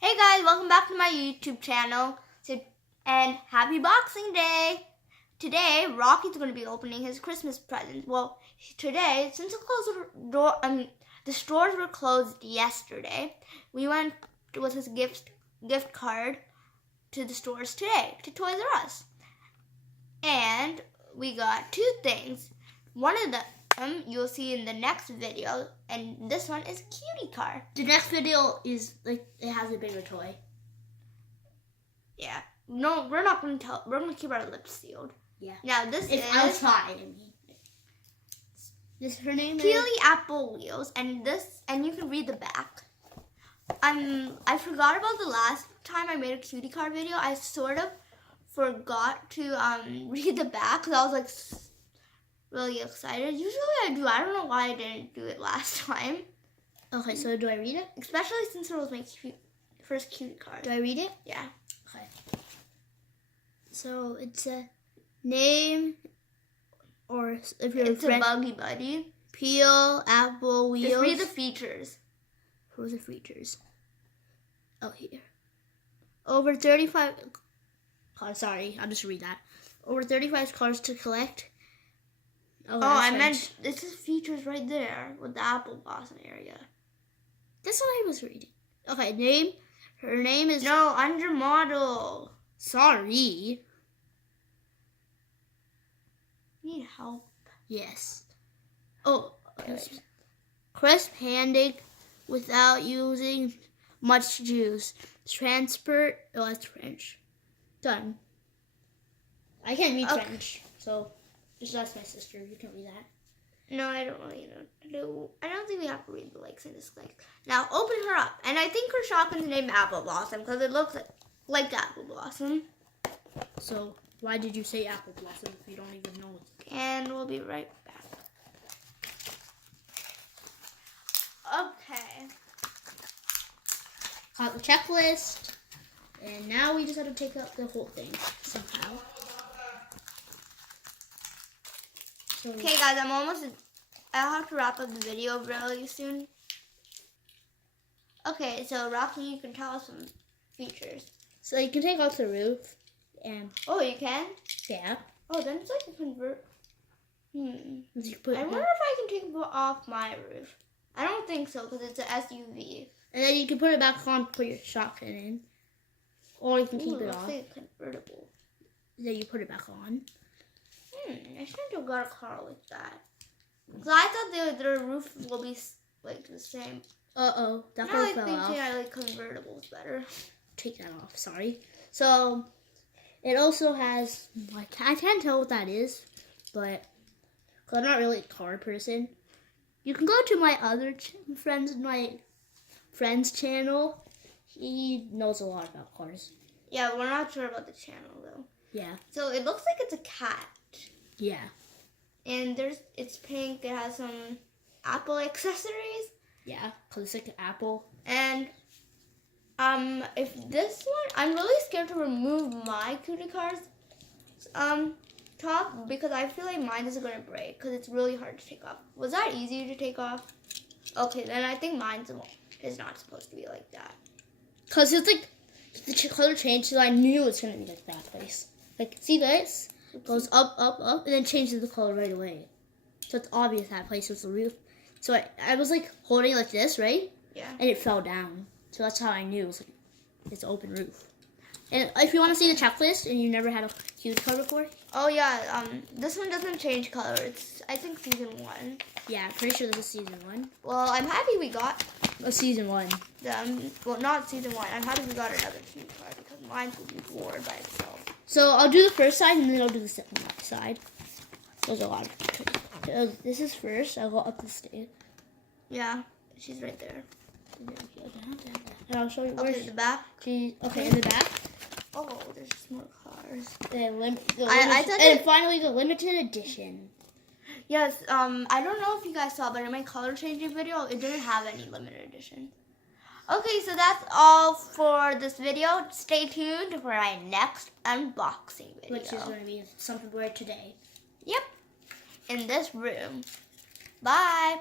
Hey guys, welcome back to my YouTube channel. And happy Boxing Day! Today, Rocky's going to be opening his Christmas presents. Well, today, since the stores were closed yesterday, we went with his gift card to the stores today, to Toys R Us. And we got two things. One of them you'll see in the next video, and this one is cutie car. The next video is like it has a bigger toy. Yeah. No, we're not going to tell. We're going to keep our lips sealed. Yeah. Now this is outside. This her name Keely is Apple Wheels, and you can read the back. I forgot about the last time I made a cutie car video. I sort of forgot to read the back because I was like really excited. Usually I do. I don't know why I didn't do it last time. Okay, so do I read it? Especially since it was my first cutie card. Do I read it? Yeah. Okay. So it's a name, or if you're it's a Buggy Buddy. Peel Apple Wheels. Just read the features. Where's the features? Oh, here. Over 35 cars. Sorry, I'll just read that. Over 35 cars to collect. Oh, I meant this is features right there with the apple blossom area. That's what I was reading. Okay, name. Her name is no under model. Sorry. Need help. Yes. Oh, crisp handing without using much juice. Transport. Oh, that's French. Done. I can't read French, so just ask my sister. You can read that. No, I don't really know. I don't think we have to read the likes and dislikes. Now open her up, and I think her shotgun's named Apple Blossom because it looks like Apple Blossom. So why did you say Apple Blossom if you don't even know it? And we'll be right back. Okay. Got the checklist, and now we just have to take out the whole thing somehow. So okay, guys, I'll have to wrap up the video really soon. Okay, so Rocky, you can tell us some features. So you can take off the roof, and oh, you can? Yeah. Oh, then it's like a convert. I wonder if I can take it off my roof. I don't think so because it's an SUV. And then you can put it back on, put your shotgun in, or you can keep it off. It's like a convertible. Then you put it back on. I shouldn't have got a car like that. Because I thought their roof will be like the same. That one fell off. I like convertibles better. Take that off. Sorry. So it also has I can't tell what that is, but cause I'm not really a car person. You can go to my other friend's channel. He knows a lot about cars. Yeah, we're not sure about the channel though. Yeah. So it looks like it's a cat. Yeah. And it's pink. It has some Apple accessories. Yeah, cause it's like an apple. And if this one, I'm really scared to remove my cutie car's top because I feel like mine is gonna break because it's really hard to take off. Was that easy to take off? Okay, then I think mine's is not supposed to be like that. Cause it's like the color changed, so I knew it was gonna be like that place. Like, see this? It goes up, up, up, and then changes the color right away. So it's obvious that place was the roof. So I was like holding it like this, right? Yeah. And it fell down. So that's how I knew it was like it's an open roof. And if you want to see the checklist and you never had a cutie car before. Oh yeah, this one doesn't change color. It's I think season 1. Yeah, I'm pretty sure this is season 1. Well, I'm happy we got season 1. Well, not season 1. I'm happy we got another cutie car because mine will be bored by itself. So I'll do the first side and then I'll do the second side. There's a lot of this is first. I'll go up the stairs. Yeah, she's right there. And I'll show you where's the back. In the back. Oh, there's just more cars. And finally the limited edition. Yes, I don't know if you guys saw, but in my color changing video, it didn't have any limited edition. Okay, so that's all for this video. Stay tuned for our next unboxing video. Which is going to be something weird today. Yep. In this room. Bye.